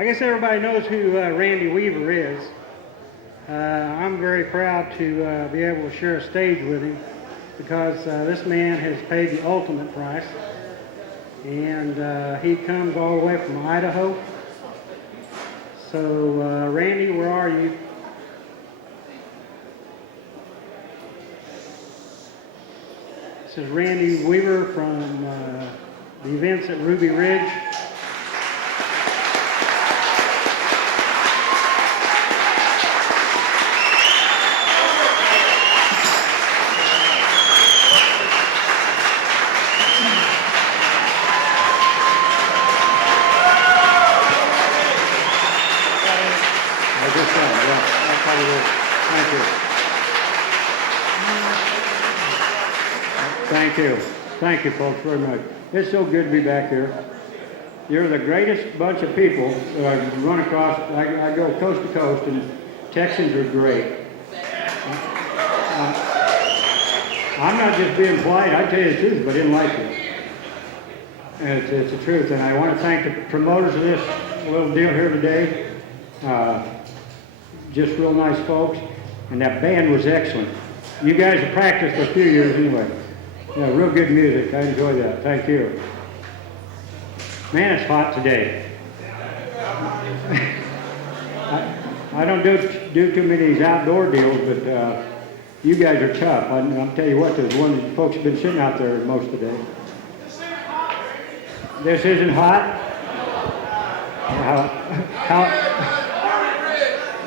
I guess everybody knows who Randy Weaver is. I'm very proud to be able to share a stage with him because this man has paid the ultimate price. And he comes all the way from Idaho. So, Randy, where are you? This is Randy Weaver from the events at Ruby Ridge. Thank you, folks, very much. It's so good to be back here. You're the greatest bunch of people that I've run across. I go coast to coast, and Texans are great. I'm not just being polite. I tell you the truth, but I didn't like it. And it's the truth. And I want to thank the promoters of this little deal here today. Just real nice folks. And that band was excellent. You guys have practiced for a few years anyway. Yeah, real good music. I enjoy that. Thank you. Man, it's hot today. I don't do too many of these outdoor deals, but you guys are tough. I'll tell you what, there's one of the folks have been sitting out there most of the day. This isn't hot?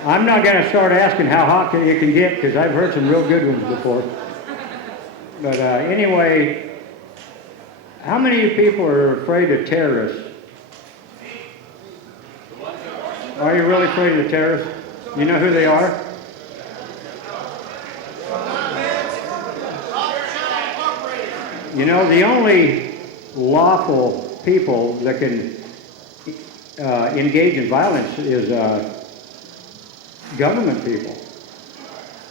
I'm not going to start asking how hot it can get because I've heard some real good ones before. But anyway, how many of you people are afraid of terrorists? Are you really afraid of the terrorists? You know who they are? You know, the only lawful people that can engage in violence is government people.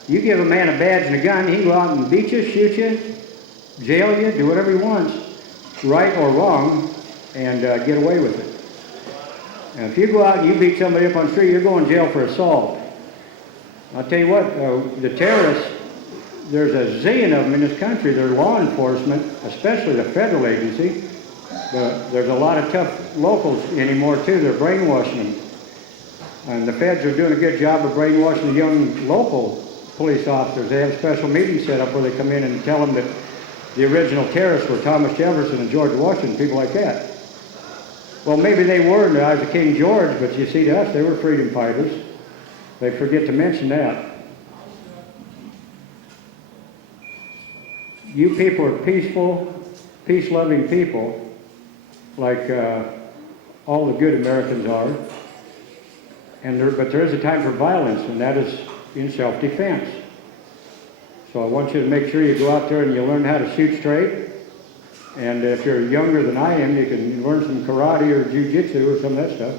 You give a man a badge and a gun, he can go out and beat you, shoot you, jail you, do whatever he wants, right or wrong, and get away with it. And if you go out and you beat somebody up on the street, you're going to jail for assault. I'll tell you what, the terrorists, there's a zillion of them in this country. They're law enforcement, especially the federal agency. But there's a lot of tough locals anymore, too. They're brainwashing them. And the feds are doing a good job of brainwashing the young local police officers. They have special meetings set up where they come in and tell them that the original terrorists were Thomas Jefferson and George Washington, people like that. Well, maybe they were in the eyes of King George, but you see, to us, they were freedom fighters. They forget to mention that. You people are peaceful, peace-loving people, like all the good Americans are. But there is a time for violence, and that is in self-defense. So I want you to make sure you go out there and you learn how to shoot straight. And if you're younger than I am, you can learn some karate or jiu-jitsu or some of that stuff.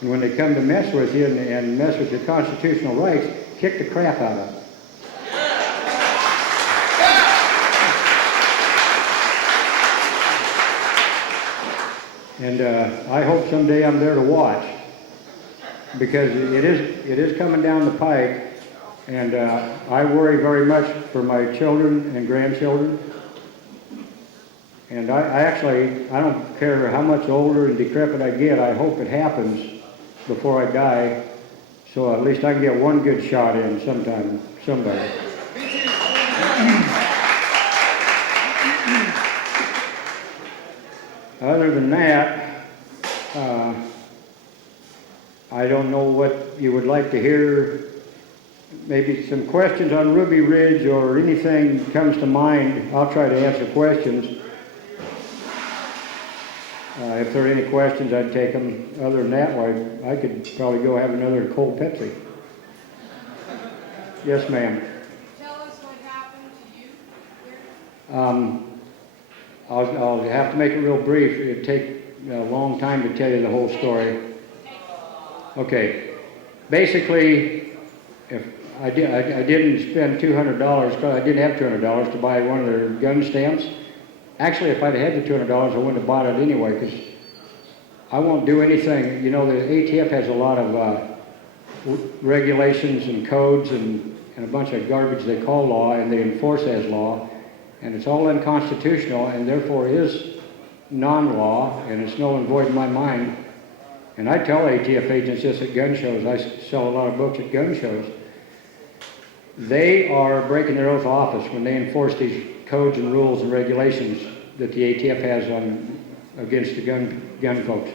And when they come to mess with you and mess with your constitutional rights, kick the crap out of them. And I hope someday I'm there to watch, because it is coming down the pike, and I worry very much for my children and grandchildren. And I don't care how much older and decrepit I get, I hope it happens before I die, so at least I can get one good shot in sometime, somebody. Other than that, I don't know what you would like to hear. Maybe some questions on Ruby Ridge or anything comes to mind. I'll try to answer questions. If there are any questions, I'd take them. Other than that, I could probably go have another cold Pepsi. Yes, ma'am. Tell us what happened to you. I'll have to make it real brief. It'd take a long time to tell you the whole story. Okay. Basically, if I didn't spend $200 because I didn't have $200 to buy one of their gun stamps. Actually, if I'd had the $200, I wouldn't have bought it anyway, because I won't do anything. You know, the ATF has a lot of regulations and codes and a bunch of garbage they call law, and they enforce as law, and it's all unconstitutional, and therefore is non-law, and it's null and void in my mind. And I tell ATF agents this at gun shows. I sell a lot of books at gun shows. They are breaking their oath of office when they enforce these codes and rules and regulations that the ATF has against the gun folks.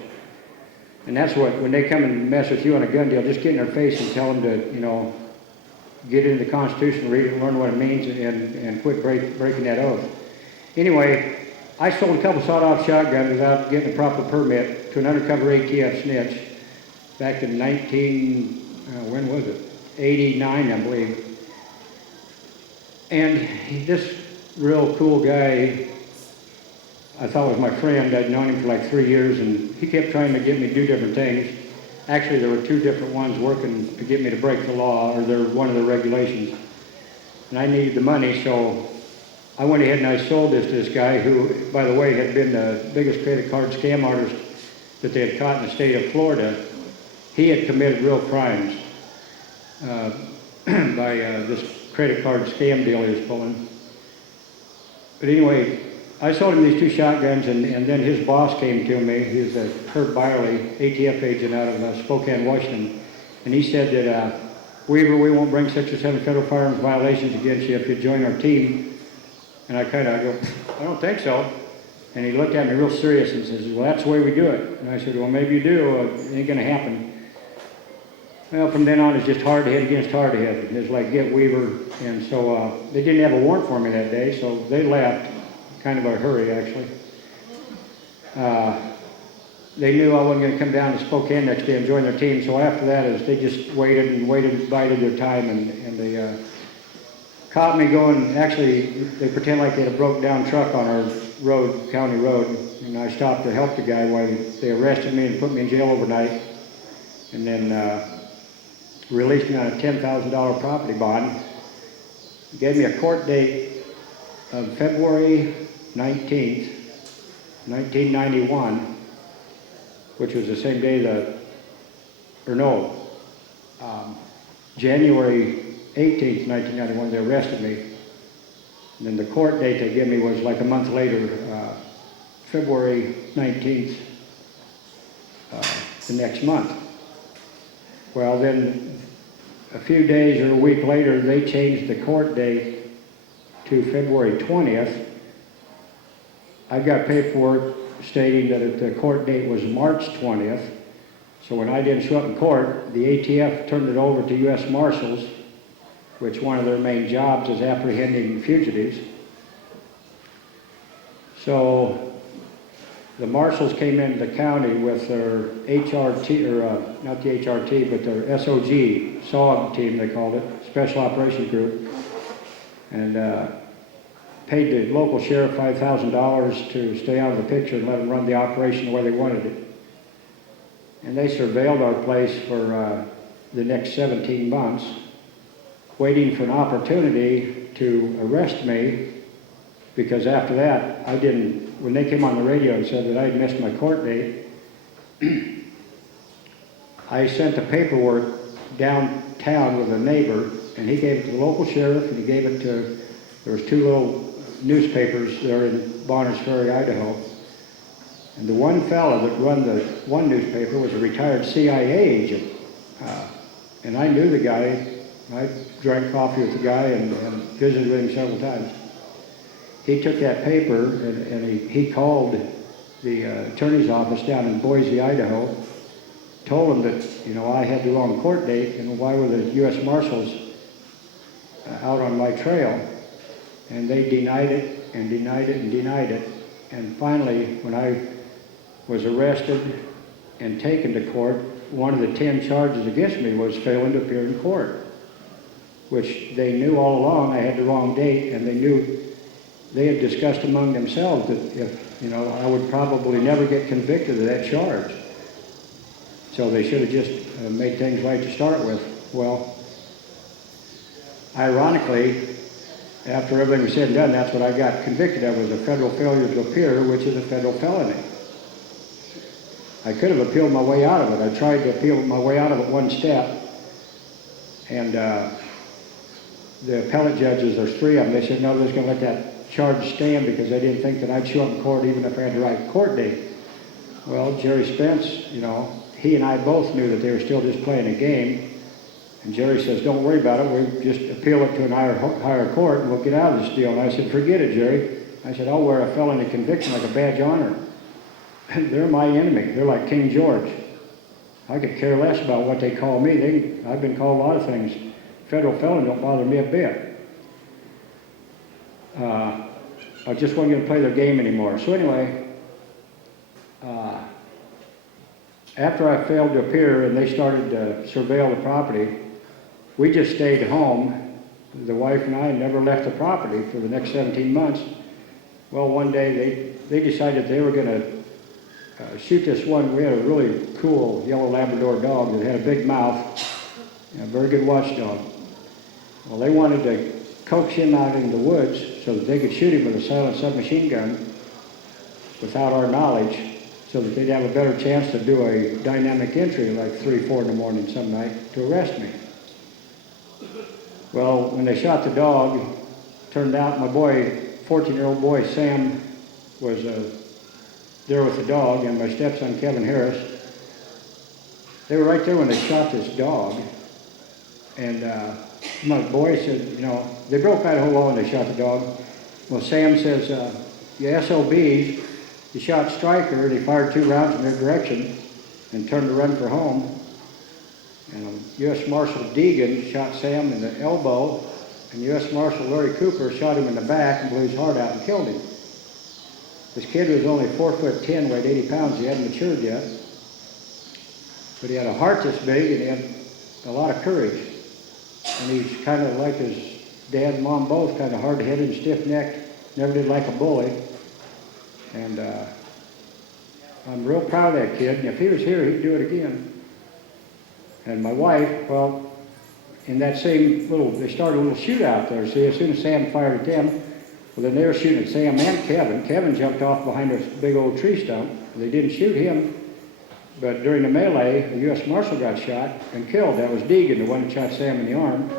And that's what, when they come and mess with you on a gun deal, just get in their face and tell them to, you know, get into the Constitution, read it, learn what it means, and quit breaking that oath. Anyway, I sold a couple sawed-off shotguns without getting a proper permit to an undercover ATF snitch back in when was it? 89, I believe. And this real cool guy, I thought was my friend. I'd known him for like 3 years, and he kept trying to get me to do different things. Actually, there were 2 different ones working to get me to break the law, or one of the regulations. And I needed the money, so I went ahead and I sold this to this guy who, by the way, had been the biggest credit card scam artist that they had caught in the state of Florida. He had committed real crimes by this credit card scam deal he was pulling. But anyway, I sold him these 2 shotguns, and then his boss came to me. He was a Herb Byerly, ATF agent out of Spokane, Washington. And he said that, Weaver, we won't bring 6 or 7 federal firearms violations against you if you join our team. And I go, I don't think so. And he looked at me real serious and says, well, that's the way we do it. And I said, well, maybe you do. It ain't going to happen. Well, from then on, it's just hard head against hard head. It's like, get Weaver. And so they didn't have a warrant for me that day, so they left. Kind of a hurry, actually. They knew I wasn't going to come down to Spokane next day and join their team, so after that, they just waited and waited, bided their time, and they caught me going. Actually, they pretend like they had a broke down truck on our road, county road, and I stopped to help the guy while they arrested me and put me in jail overnight, and then released me on a $10,000 property bond. Gave me a court date of February 19th, 1991, which was the same day January 18th, 1991, they arrested me. And then the court date they gave me was like a month later, February 19th, the next month. Well, then a few days or a week later, they changed the court date to February 20th. I got paperwork stating that the court date was March 20th. So when I didn't show up in court, the ATF turned it over to U.S. Marshals, which one of their main jobs is apprehending fugitives. So the Marshals came into the county with their HRT, or not the HRT, but their SOG, SOG team they called it, Special Operations Group, and paid the local sheriff $5,000 to stay out of the picture and let them run the operation the way they wanted it. And they surveilled our place for the next 17 months, waiting for an opportunity to arrest me, because after that, when they came on the radio and said that I had missed my court date, I sent the paperwork downtown with a neighbor, and he gave it to the local sheriff, and he gave it to, there was 2 little newspapers there in Bonners Ferry, Idaho. And the one fella that run the one newspaper was a retired CIA agent. And I knew the guy. I drank coffee with the guy and visited with him several times. He took that paper and he called the attorney's office down in Boise, Idaho, told him that, I had the wrong court date and why were the U.S. Marshals out on my trail. And they denied it and denied it and denied it. And finally, when I was arrested and taken to court, one of the 10 charges against me was failing to appear in court, which they knew all along I had the wrong date, and they knew they had discussed among themselves that if, I would probably never get convicted of that charge. So they should have just made things right to start with. Well, ironically, after everything was said and done, that's what I got convicted of, was a federal failure to appear, which is a federal felony. I could have appealed my way out of it. I tried to appeal my way out of it one step, and the appellate judges, there's three of them, they said no, they're just going to let that charge stand because they didn't think that I'd show up in court even if I had the right court date. Well, Jerry Spence, he and I both knew that they were still just playing a game. And Jerry says, don't worry about it. We just appeal it to an higher court and we'll get out of this deal. And I said, forget it, Jerry. I said, I'll wear a felony conviction like a badge of honor. They're my enemy. They're like King George. I could care less about what they call me. I've been called a lot of things. Federal felon don't bother me a bit. I just wasn't going to play their game anymore. So anyway, after I failed to appear and they started to surveil the property, we just stayed home. The wife and I never left the property for the next 17 months. Well, one day they decided they were going to shoot this one. We had a really cool yellow Labrador dog that had a big mouth, a very good watchdog. Well, they wanted to coax him out into the woods so that they could shoot him with a silent submachine gun without our knowledge, so that they'd have a better chance to do a dynamic entry like 3, 4 in the morning some night to arrest me. Well, when they shot the dog, turned out my boy, 14-year-old boy Sam, was there with the dog, and my stepson Kevin Harris. They were right there when they shot this dog, and my boy said, they broke Idaho law when they shot the dog. Well, Sam says, you SOBs, he shot Stryker, and he fired 2 rounds in their direction and turned to run for home. And U.S. Marshal Deegan shot Sam in the elbow, and U.S. Marshal Larry Cooper shot him in the back and blew his heart out and killed him. This kid was only 4'10", weighed 80 pounds. He hadn't matured yet. But he had a heart this big, and he had a lot of courage. And he's kind of like his dad and mom both, kind of hard-headed and stiff-necked, never did like a bully. And I'm real proud of that kid. And if he was here, he'd do it again. And my wife, well, in that same they started a little shootout there. See, as soon as Sam fired at them, well, then they were shooting at Sam and Kevin. Kevin jumped off behind a big old tree stump. They didn't shoot him. But during the melee, the U.S. Marshal got shot and killed. That was Deegan, the one that shot Sam in the arm.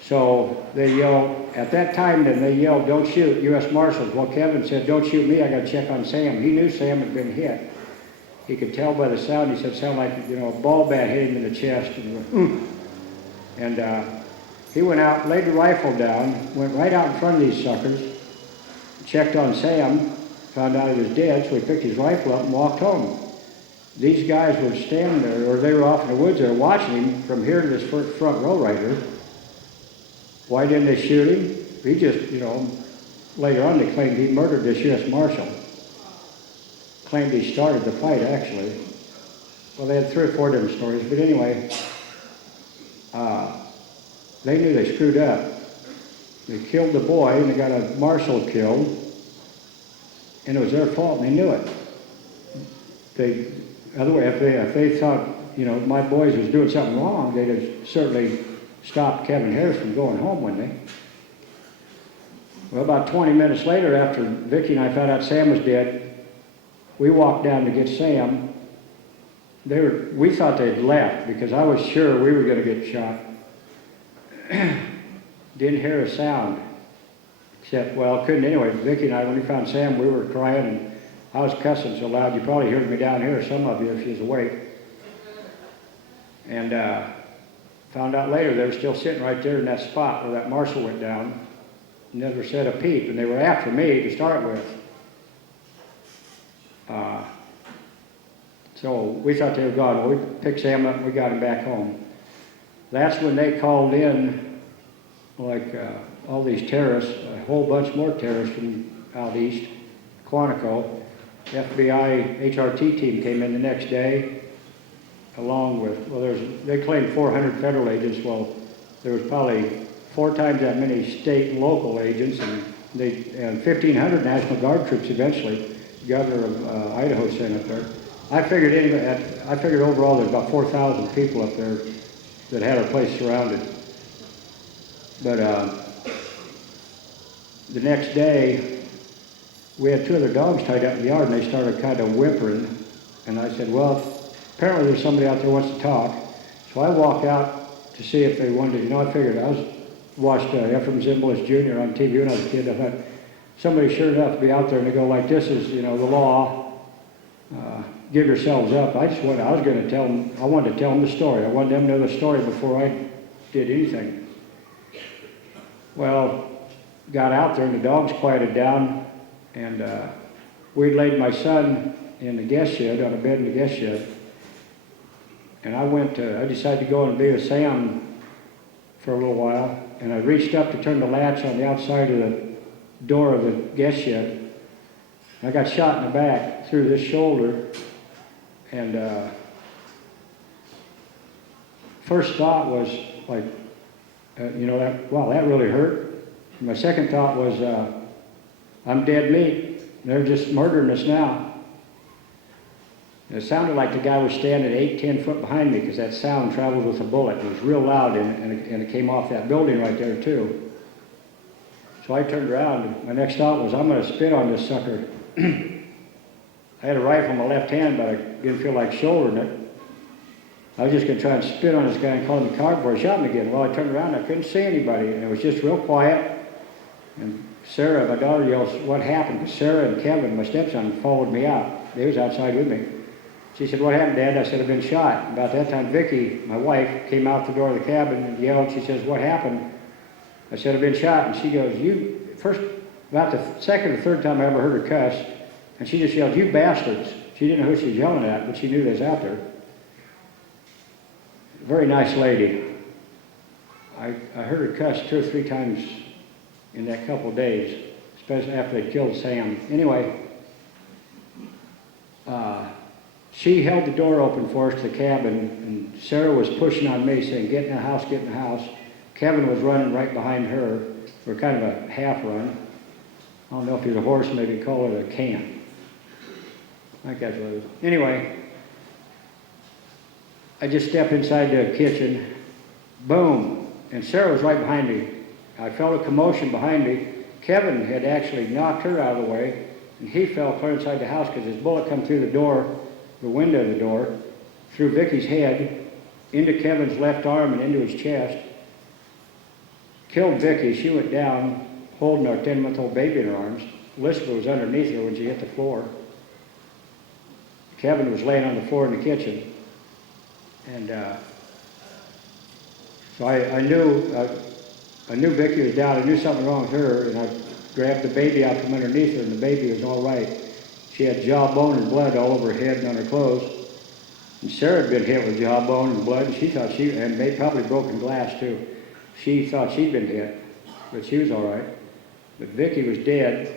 So they yelled, at that time then they yelled, don't shoot, U.S. Marshals. Well, Kevin said, don't shoot me, I got to check on Sam. He knew Sam had been hit. He could tell by the sound. He said, sound like, a ball bat hit him in the chest. And he went out, laid the rifle down, went right out in front of these suckers, checked on Sam, found out he was dead, so he picked his rifle up and walked home. These guys were standing there, or they were off in the woods there watching him from here to this front row right here. Why didn't they shoot him? He just, later on they claimed he murdered this U.S. Marshal. Claimed he started the fight, actually. Well, they had 3 or 4 different stories, but anyway, they knew they screwed up. They killed the boy, and they got a marshal killed, and it was their fault, and they knew it. If they thought, my boys was doing something wrong, they'd have certainly stopped Kevin Harris from going home, wouldn't they? Well, about 20 minutes later, after Vicki and I found out Sam was dead, we walked down to get Sam. We thought they'd left because I was sure we were going to get shot. Didn't hear a sound, except, couldn't anyway. Vicki and I, when we found Sam, we were crying, and I was cussing so loud you probably heard me down here, some of you, if she was awake. And found out later they were still sitting right there in that spot where that marshal went down. Never said a peep, and they were after me to start with. So we thought they were gone. Well, we picked Sam up and we got him back home. That's when they called in, all these terrorists, a whole bunch more terrorists from out east, Quantico. FBI HRT team came in the next day, along with, they claimed 400 federal agents. Well, there was probably 4 times that many state and local agents, and 1,500 National Guard troops eventually. The governor of Idaho sent up there. I figured overall there's about 4,000 people up there that had our place surrounded. But the next day, we had 2 other dogs tied up in the yard, and they started kind of whimpering. And I said, well, apparently there's somebody out there who wants to talk. So I walked out to see if they wanted to, I figured watched Ephraim Zimbalist Jr. on TV when I was a kid. I thought, somebody sure enough to be out there and to go like, this is, the law, give yourselves up. I wanted to tell them the story. I wanted them to know the story before I did anything. Well, got out there and the dogs quieted down, and we'd laid my son in the guest shed, on a bed in the guest shed. And I decided to go and be with Sam for a little while, and I reached up to turn the latch on the outside of the door of the guest shed. I got shot in the back through this shoulder, and first thought was like, that really hurt. My second thought was, I'm dead meat. They're just murdering us now. And it sounded like the guy was standing 8-10 foot behind me, because that sound traveled with a bullet. It was real loud, and it came off that building right there too. So I turned around, and my next thought was, I'm going to spit on this sucker. I had a rifle in my left hand, but I didn't feel like shouldering it. I was just going to try and spit on this guy and call him a coward before he shot me again. Well, I turned around, and I couldn't see anybody, and it was just real quiet. And Sarah, my daughter, yells, what happened? Because Sarah and Kevin, my stepson, followed me out. They was outside with me. She said, what happened, Dad? I said, I've been shot. About that time, Vicki, my wife, came out the door of the cabin and yelled. She says, what happened? I said, I've been shot. And she goes, about the second or third time I ever heard her cuss, and she just yelled, you bastards. She didn't know who she was yelling at, but she knew they was out there. Very nice lady. I heard her cuss 2 or 3 times in that couple of days, especially after they killed Sam. Anyway, she held the door open for us to the cabin, and Sarah was pushing on me, saying, get in the house, get in the house. Kevin was running right behind her, or kind of a half run. I don't know if he's a horse, maybe call it a can. I think that's what it was. Anyway, I just stepped inside the kitchen, boom, and Sarah was right behind me. I felt a commotion behind me. Kevin had actually knocked her out of the way, and he fell clear inside the house because his bullet come through the door, the window of the door, through Vicky's head, into Kevin's left arm and into his chest. Killed Vicky. She went down holding our 10-month-old baby in her arms. Elizabeth was underneath her when she hit the floor. Kevin was laying on the floor in the kitchen. And so I knew Vicky was down. I knew something wrong with her, and I grabbed the baby out from underneath her, and the baby was all right. She had jawbone and blood all over her head and on her clothes. And Sarah had been hit with jawbone and blood, and she thought and they probably broken glass too. She thought she'd been hit, but she was all right. But Vicky was dead.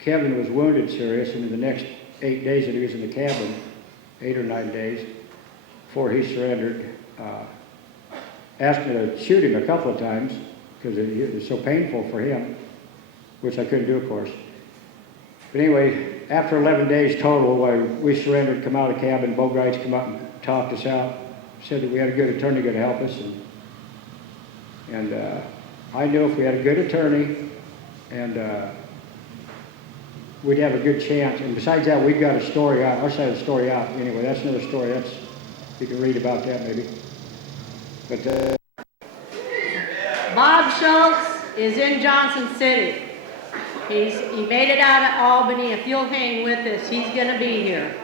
Kevin was wounded serious, and in the next 8 days that he was in the cabin, 8 or 9 days, before he surrendered, asked me to shoot him a couple of times because it was so painful for him, which I couldn't do, of course. But anyway, after 11 days total, we surrendered, come out of the cabin. Bogarts come up and talked us out, said that we had a good attorney going to help us. And I knew if we had a good attorney and we'd have a good chance. And besides that, we've got a story out, our side of the story out. Anyway, that's another story. You can read about that maybe. But Bob Schultz is in Johnson City. He made it out of Albany. If you'll hang with us, he's going to be here.